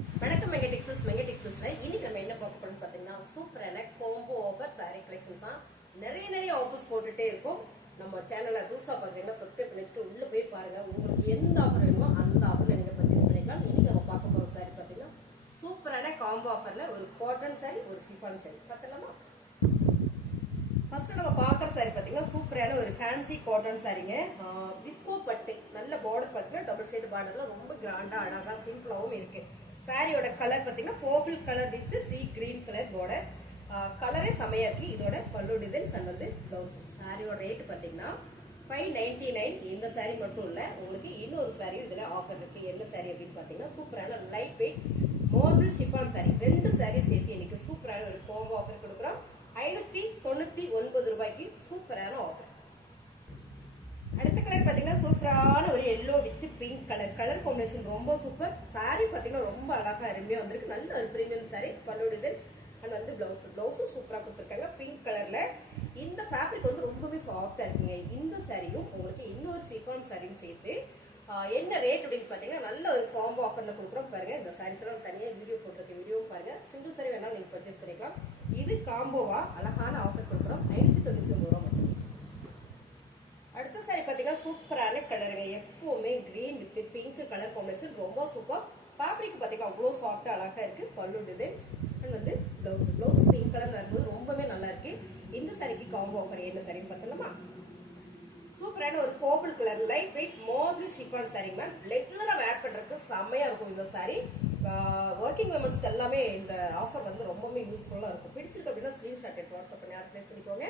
வணக்கம் மெங்க Texas mega டெக்ஸஸ்ல இன்னைக்கு நம்ம என்ன பார்க்க போறோம்னு பாத்தீங்கன்னா சூப்பரான கோம்போ ஆஃபர் saree கலெக்ஷன்ஸ் தான். நிறைய நிறைய ஆஃபர்ஸ் போட்டுட்டே இருக்கும். நம்ம சேனலை புதுசா பாத்தீங்கன்னா சப்ஸ்கிரைப் பண்ணிட்டு உள்ள போய் பாருங்க. உங்களுக்கு எந்த ஆஃபர் வேணுமோ அந்த ஆஃபர் நீங்க பர்ச்சேஸ் பண்ணிக்கலாம். இன்னைக்கு நம்ம பார்க்க போற சாரி பாத்தீங்கன்னா சூப்பரான காம்போ ஆஃபர்ல ஒரு காட்டன் சாரி ஒரு சிஃபான் சாரி பார்த்தலாமா ஃபர்ஸ்ட் நம்ம பாக்குற சாரி பார்த்தீங்கன்னா சூப்பரான ஒரு ஃபேன்சி காட்டன் சாரீங்க விஸ்கோ பட்டு நல்ல பார்டர் பார்த்தீங்கன்னா டபுள் ஷேட் பார்டர்ல ரொம்ப கிராண்டா அழகா சிம்பிளாவும் இருக்கு. சாரியோட கலர் பார்த்தீங்கன்னா purple colour with sea green colour border கலரே செமையா இருக்கு. இதோட பல்லு டிசைன்ஸ் அண்ட் வந்து பிளவுஸ் சாரியோட ரேட் பார்த்தீங்கன்னா ஃபைவ் நைன்டி நைன் இந்த saree மட்டும் இல்லை உங்களுக்கு இன்னொரு சாரியும் இதில் ஆஃபர் இருக்கு. என்ன saree அப்படின்னு பார்த்தீங்கன்னா சூப்பரான லைட் வெயிட் மோபிள் ஷிஃபான் சாரீ ரெண்டு சாரீ சேர்த்து இன்னைக்கு சூப்பரான ஒரு கோம்போ ஆஃபர் கொடுக்குறோம். ஐநூத்தி தொண்ணூத்தி ஒன்பது ரூபாய்க்கு சூப்பரான ஆஃபர் அடுத்த கலர் பார்த்தீங்கன்னா சூப்பரா ஒரு yellow with pink colour combination ரொம்ப சூப்பர் சாரீ பார்த்தீங்கன்னா ரொம்ப அழகா அருமையா வந்திருக்கு. நல்ல ஒரு பிரீமியம் saree. பல்லு டிசைன்ஸ் அண்ட் வந்து பிளவுஸ் பிளவுஸும் சூப்பராக கொடுத்துருக்காங்க. பிங்க் கலர்ல இந்த ஃபேப்ரிக் வந்து ரொம்பவே சாஃப்டா இருக்குங்க. இந்த சாரியும் உங்களுக்கு இன்னொரு சிஃபான் சாரியும் சேர்த்து என்ன ரேட் அப்படின்னு பார்த்தீங்கன்னா நல்ல ஒரு காம்போ ஆஃபர்ல கொடுக்குறோம் பாருங்க. இந்த சாரீஸ் எல்லாம் தனியாக வீடியோ போட்டிருக்க வீடியோ பாருங்க. சிங்கிள் சாரி வேணாலும் நீங்க பர்ச்சேஸ் பண்ணிக்கலாம். இது காம்போவா அழகான ஆஃபர் கொடுக்குறோம். ஐநூத்தி தொண்ணூத்தி ஒன்பது ரூபா மட்டும் அடுத்த சாரி பாத்தீங்கன்னா சூப்பரான கலருங்க எப்பவுமே green with pink colour combination ரொம்ப சூப்பர் ஃபேப்ரிக் பார்த்தீங்கன்னா அவ்வளோ சாஃப்டாக அழகாக இருக்கு. பல்லு டிசைன் அண்ட் வந்து ப்ளவுஸ் ப்ளவுஸ் பிங்க் கலர் வரும்போது ரொம்பவே நல்லா இருக்கு. இந்த சாரிக்கு காம்போ ஆஃபர் என்ன சாரின்னு பார்த்தலாமா சூப்பரான ஒரு கோபிள் கலர் லைட் வெயிட் மோர்லி ஷிஃபான் சாரி மேம் ரெகுலராக வேர் பண்ணுறதுக்கு செம்மையாக இருக்கும் இந்த சாரி ஒர்க்கிங் உமன்ஸ்க்கு எல்லாமே இந்த ஆஃபர் வந்து ரொம்பவே யூஸ்ஃபுல்லாக இருக்கும். பிடிச்சிருக்கு அப்படின்னா ஸ்க்ரீன்ஷாட் எடுத்து வாட்ஸ்அப் பண்ணி ப்ளேஸ் பண்ணிக்கோங்க.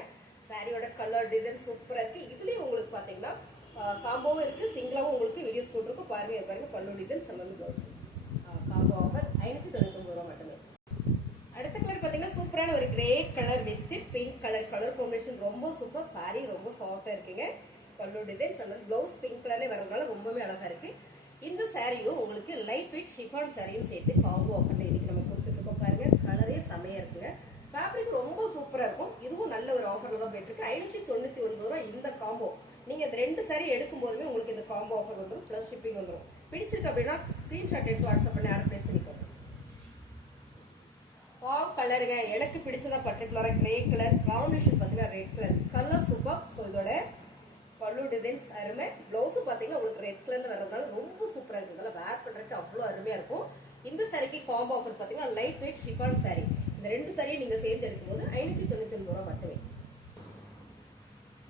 சாரியோட கலர் டிசைன் சூப்பராக இருக்குது இதுலேயும் உங்களுக்கு பார்த்தீங்கன்னா காம்போவும் இருக்கு. சிங்கிளாகவும் உங்களுக்கு வீடியோஸ் போட்டிருக்கும். பாருங்க பாருங்க பல்லு டிசைன் சம்மந்த பிளவுஸ் காம்போ ஆஃபர் ஐநூற்றி தொண்ணூத்தி ஒன்பது ரூபா மட்டுமே. அடுத்த கலர் பார்த்தீங்கன்னா சூப்பரான ஒரு grey colour with pink colour colour combination ரொம்ப சூப்பர் சாரி ரொம்ப சாஃப்டாக இருக்குங்க. பல்லு டிசைன் அந்த பிளவுஸ் பிங்க் கலர்லேயே வரதுனால ரொம்பவே அழகாக இருக்கு. இந்த சாரியும் உங்களுக்கு லைட் வெயிட் ஷிஃபான் சாரியும் சேர்த்து காம்போ ஆஃபர் இன்னைக்கு நம்ம கொடுத்துட்டு பாருங்க கலரே செமையாக இருக்குங்க. ஃபேப்ரிக் ரொம்ப சூப்பராக இருக்கும். இதுவும் நல்ல ஒரு ஆஃபரில் தான் போயிட்டுருக்கு ஐநூற்றி தொண்ணூற்றி ஒன்பது ரூபா இந்த காம்போ நீங்க இந்த ரெண்டு சாரி எடுக்கும் போதுமே உங்களுக்கு இந்த காம்போ ஆஃபர் வந்துடும் பிளஸ் ஷிப்பிங் வந்துடும் பிடிச்சிருக்கு அப்படின்னா ஸ்கிரீன்ஷாட் எடுத்து வாட்ஸ்அப் பண்ணி யாரும் பிளேஸ் பண்ணிக்கோங்க. கலருங்க. எனக்கு பிடிச்சதா பர்டிகுலரா கிரே கலர் காம்பினேஷன் பாத்தீங்கன்னா red colour colour super so இதோட பல்லு டிசைன்ஸ் அருமை. பிளவுஸும் பார்த்தீங்கன்னா உங்களுக்கு ரெட் கலர்ல வர்றதுனால ரொம்ப சூப்பராக இருக்கும் இதெல்லாம் வேர் பண்ணுறதுக்கு அவ்வளோ அருமையாக இருக்கும். இந்த சாரிக்கு காம்போ ஆஃபர் பார்த்தீங்கன்னா லைட் வெயிட் ஷிஃபான் சாரி இந்த ரெண்டு சாரியை நீங்கள் சேர்த்து எடுக்கும்போது ஐநூற்றி தொண்ணூற்றி ஒன்பது ரூபா மட்டுமே.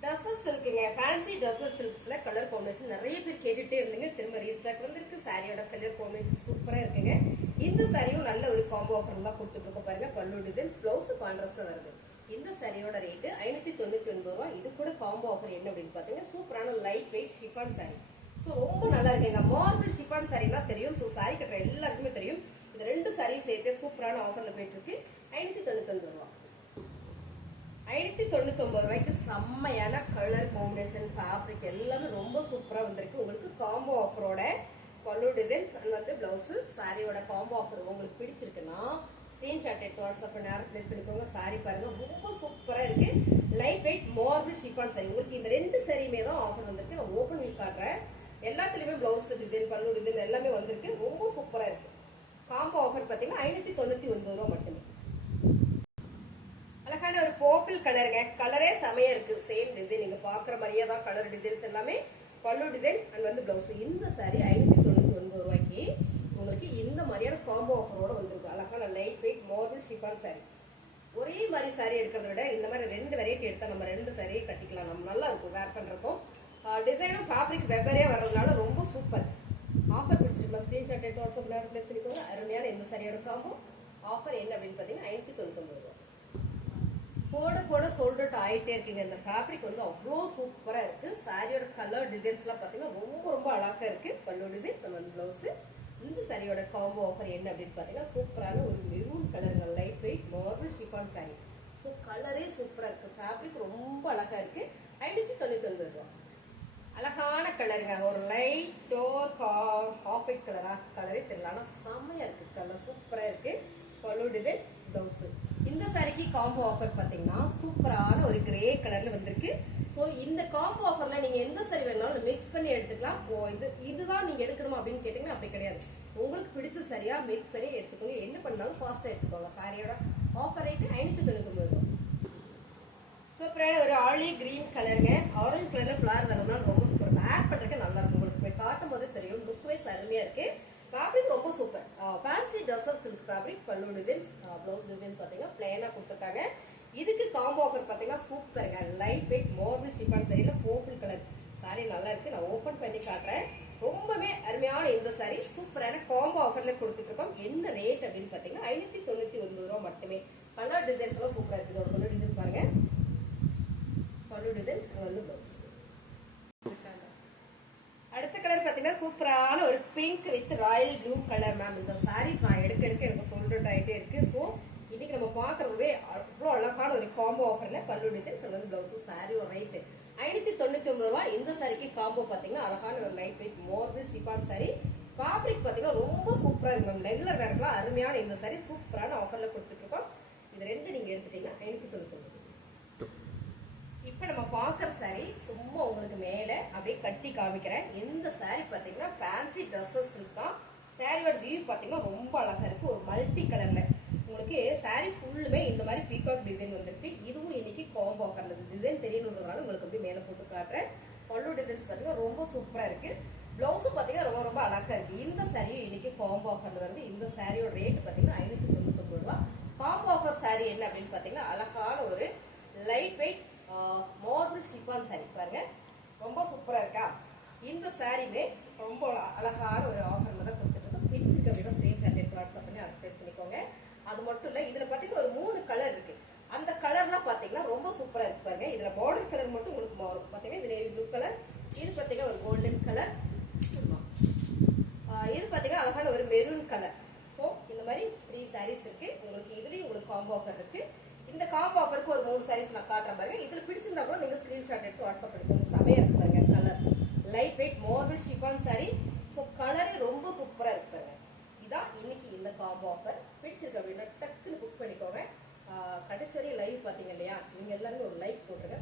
டசர் சில்க்குங்க ஃபேன்சி டசஸ் சில்க்ஸ்ல கலர் காம்பினேஷன் நிறைய பேர் கேட்டுட்டே இருந்தீங்க. திரும்ப ரீஸ்டாக் வந்திருக்கு. சாரியோட கலர் காம்பினேஷன் சூப்பரா இருக்குங்க. இந்த சாரியும் நல்ல ஒரு காம்போ ஆஃபர்லாம் கொடுத்துட்டு இருக்கோம் பாருங்க. பல்லு டிசைன்ஸ் பிளவுஸ் கான்ட்ராஸ்ட் வருது. இந்த சாரியோட ரேட்டு ஐநூத்தி தொண்ணூத்தி ஒன்பது ரூபா இது கூட காம்போ ஆஃபர் என்ன அப்படின்னு பாத்தீங்கன்னா சூப்பரான light weight chiffon sari so ரொம்ப நல்லா இருக்குங்க. மார்பிள் ஷிஃபான் சாரினா தெரியும். ஸோ சாரி கட்டுற எல்லாருக்குமே தெரியும். இந்த ரெண்டு சாரியும் சேர்த்து சூப்பரான ஆஃபர்ல போயிட்டு இருக்கு ஐநூத்தி தொண்ணூத்தி ஒன்பது ரூபா ஐநூத்தி தொண்ணூத்தி ஒன்பது ரூபாய்க்கு செம்மையான கலர் காம்பினேஷன் ஃபேப்ரிக் எல்லாமே ரொம்ப சூப்பரா வந்திருக்கு. உங்களுக்கு காம்போ ஆஃபரோட பல்லு டிசைன்ஸ் அண்ட் வந்து பிளவுஸ் சாரியோட காம்போ ஆஃபர் உங்களுக்கு பிடிச்சிருக்குன்னா ஸ்கிரீன்ஷாட் எடுத்து வாட்ஸ்அப் நேரம் ஆர்டர் பிளேஸ் பண்ணிக்கோங்க. சாரி பாருங்க ரொம்ப சூப்பரா இருக்கு. Light weight marble chiffon sari உங்களுக்கு இந்த ரெண்டு சாரியுமே தான் ஆஃபர் வந்திருக்கு. நான் ஓப்பன் பண்ணி காட்டுறேன். எல்லாத்துலயுமே பிளவுஸ் டிசைன் பல்லு டிசைன் எல்லாமே வந்திருக்கு. ரொம்ப சூப்பரா இருக்கு. காம்போ ஆஃபர் பாத்தீங்கன்னா ஐநூத்தி தொண்ணூத்தி ஒன்பது ரூபா மட்டுமே. பர்பிள் கலருங்க கலரே செமையா இருக்கு. சேம் டிசைன் நீங்க பாக்குற மாதிரியே தான் கலர் டிசைன்ஸ் எல்லாமே. பல்லு டிசைன் அண்ட் வந்து பிளவுஸ் இந்த சாரி ஐநூத்தி தொண்ணூத்தி ஒன்பது ரூபாய்க்கு உங்களுக்கு இந்த மாதிரியான காம்போ ஆஃபரோட வந்திருக்கு. அழகான light weight marble chiffon sari ஒரே மாதிரி சாரி எடுக்கிறத விட இந்த மாதிரி ரெண்டு வெரைட்டி எடுத்தா நம்ம ரெண்டு சாரியை கட்டிக்கலாம். நம்ம நல்லா இருக்கும். வேர் பண்றதுக்கும் டிசைனும் ஃபேப்ரிக் வெவ்வேறையா வர்றதுனால ரொம்ப சூப்பர் ஆஃபர் பிடிச்சிருக்கலாம் ஸ்கிரீன்ஷாட் எடுத்து வாட்ஸ்அப் ப்ளேஸ் பண்ணிக்கோங்க. அருமையான இந்த சாரியோட காம்போ ஆஃபர் என்ன அப்படின்னு பார்த்தீங்கன்னா ஐநூத்தி கூட போட சோல்டட் ஆயிட்டே இருக்குங்க. இந்த ஃபேப்ரிக் வந்து அவ்வளோ சூப்பரா இருக்கு. சாரியோட கலர் டிசைன்ஸ் எல்லாம் பாத்தீங்கன்னா ரொம்ப ரொம்ப அழகா இருக்கு. பல்லு டிசைன்ஸ் நம்ம பிளவுஸ் இந்த சாரியோட காம்போ ஆஃபர் என்ன அப்படின்னு பாத்தீங்கன்னா சூப்பரான ஒரு மெரூன் கலருங்க light weight marble chiffon sari so கலரே சூப்பரா இருக்கு. ஃபேப்ரிக் ரொம்ப அழகா இருக்கு. ஐநூத்தி தொண்ணூத்தி ஒன்பது ரூபா. அழகான கலருங்க ஒரு லைட் டோர் ஆஃப் ஒயிட் கலரா கலரே தெரியல. ஆனால் செம்மையா இருக்கு. கலர் சூப்பரா இருக்கு. பல்லு டிசைன் பிளவுஸ் இந்த சாரிக்கு காம்போ ஆஃபர் பார்த்தீங்கன்னா சூப்பரான ஒரு கிரே கலர்ல வந்திருக்கு. ஸோ இந்த காம்போ ஆஃபர்ல நீங்க எந்த சரி வேணாலும் மிக்ஸ் பண்ணி எடுத்துக்கலாம். ஓ இது இதுதான் நீங்க எடுக்கணுமா அப்படின்னு கேட்டீங்கன்னா அப்படி கிடையாது. உங்களுக்கு பிடிச்ச சரியா மிக்ஸ் பண்ணி எடுத்துக்கோங்க. என்ன பண்ணாலும் ஃபாஸ்டா எடுத்துக்கோங்க. சாரியோட ஆஃபர் ரேட்டு ஐநூத்தி தொண்ணூத்தி ஒன்பது சூப்பரான ஒரு ஆலி கிரீன் கலருங்க ஆரஞ்சு கலர்ல ஃபிளவர் வரதுனால ரொம்ப சூப்பர் வேர் பண்றதுக்கு நல்லா இருக்கும். உங்களுக்கு போய் காட்டும் போதே தெரியும். லுக் வைஸ் அருமையா இருக்கு. ஃபேப்ரிக் ரொம்ப super fancy tussar silk fabric pallu designs blouse design பார்த்தீங்கன்னா பிளேனாக கொடுத்துருக்காங்க. இதுக்கு காம்போ ஆஃபர் பார்த்தீங்கன்னா சூப்பருங்க லைட் வெயிட் மார்பிள் ஷிஃபான் சரியில பர்பிள் கலர் சாரி நல்லா இருக்கு. நான் ஓப்பன் பண்ணி காட்டுறேன். ரொம்பவே அருமையான இந்த சாரி சூப்பரான காம்போ ஆஃபர்ல கொடுத்துட்டு இருக்கோம் என்ன ரேட் அப்படின்னு பாத்தீங்கன்னா ஐநூத்தி தொண்ணூத்தி ஒன்பது ரூபா மட்டுமே. கலர் டிசைன்ஸ் எல்லாம் சூப்பரா இருக்கு. ஒரு கலர் டிசைன் பாருங்க. பல்லு டிசைன்ஸ் வந்து வந்து ப்ளவுஸ் அடுத்த கலர் பாத்தீங்கன்னா சூப்பரான ஒரு pink with royal blue colour ma'am இந்த சாரீஸ் நான் எடுக்க எடுக்க எனக்கு சொல்லிட்டு ஆகிட்டே இருக்கு. ஸோ இன்னைக்கு நம்ம பாக்குறவே அவ்வளோ அழகான ஒரு காம்போ ஆஃபர்ல பல்லு டிசைன் சொல்லுங்க வந்து ப்ளவுஸ் சாரி ஒரு ரேட்டு ஐநூத்தி தொண்ணூத்தி ஒன்பது ரூபா இந்த சாரிக்கு காம்போ பாத்தீங்கன்னா அழகான ஒரு light weight marble chiffon sari fabric பாத்தீங்கன்னா ரொம்ப சூப்பரா இருக்கு மேம் ரெகுலர் வேர்க்கெல்லாம் அருமையான இந்த சாரி சூப்பரான ஆஃபர்ல கொடுத்துட்டு இருக்கோம். இது ரெண்டு நீங்க எடுத்துட்டீங்கன்னா ஐநூத்தி தொண்ணூத்தி ஒன்பது இப்ப நம்ம பாக்குற saree சும்மா உங்களுக்கு மேல அப்படியே கட்டி காமிக்கிறேன். இந்த saree பாத்தீங்கன்னா ஃபேன்சி ட்ரெஸ்ஸஸ் தான் சாரியோட வியூ பாத்தீங்கன்னா ரொம்ப அழகா இருக்கு. ஒரு மல்டி கலர்ல உங்களுக்கு saree ஃபுல்லுமே இந்த மாதிரி பீகாக் டிசைன் வந்துருக்கு. இதுவும் இன்னைக்கு காம்போ ஆஃபர்ல டிசைன் தெரியணுன்றதுனால உங்களுக்கு அப்படியே மேல போட்டு காட்டுறேன். பல்லு டிசைன்ஸ் பாத்தீங்கன்னா ரொம்ப சூப்பரா இருக்கு. பிளவுஸும் பாத்தீங்கன்னா ரொம்ப ரொம்ப அழகா இருக்கு. இந்த சாரியும் இன்னைக்கு காம்போ ஆஃபர்ல வருது இந்த சாரியோட ரேட் பாத்தீங்கன்னா ஐநூத்தி தொண்ணூத்தி ரூபா. காம்போ ஆஃபர் saree என்ன அப்படின்னு பாத்தீங்கன்னா அழகான ஒரு light weight marble chiffon sari பாருங்க. ரொம்ப சூப்பராக இருக்கா? இந்த சாரியுமே ரொம்ப அழகான ஒரு ஆஃபர் தான் கொடுத்துருக்கோம் பிடிச்சிருக்க விட ஸ்க்ரீன்ஷாட் வாட்ஸ்அப் பண்ணி அக்செப்ட் பண்ணிக்கோங்க. அது மட்டும் இல்லை இதில் பார்த்தீங்கன்னா ஒரு மூணு கலர் இருக்கு. அந்த கலர்லாம் பார்த்தீங்கன்னா ரொம்ப சூப்பராக இருக்கு பாருங்க. இதில் பார்டர் கலர் மட்டும் உங்களுக்கு மாறும். பாத்தீங்கன்னா இது நேவி ப்ளூ கலர் இது பார்த்தீங்கன்னா ஒரு கோல்டன் கலர் இது பார்த்தீங்கன்னா அழகான ஒரு மெரூன் கலர் ஸோ இந்த மாதிரி த்ரீ சாரீஸ் இருக்கு. உங்களுக்கு இதுலேயும் உங்களுக்கு காம்போ ஆஃபர் இருக்குது இந்த காம்போ ஆஃபருக்கு ஒரு மூணு சாரீஸ் நான் காட்டுறேன் பாருங்க. இதில் பிடிச்சிருந்தா கூட நீங்கள் ஸ்கிரீன்ஷாட் எடுத்து வாட்ஸ்அப் எடுக்கணும் சமையல் இருக்கு பாருங்க. Colour light weight marble chiffon sari so கலரே ரொம்ப சூப்பராக இருக்கு பாருங்க. இதான் இன்னைக்கு இந்த காம்போ ஆஃபர் பிடிச்சிருக்கு அப்படின்னா டக்குன்னு புக் பண்ணிக்கோங்க. கடைசி வரையும் லைவ் பார்த்தீங்க இல்லையா? நீங்கள் எல்லாருமே ஒரு லைக் போட்டுருங்க.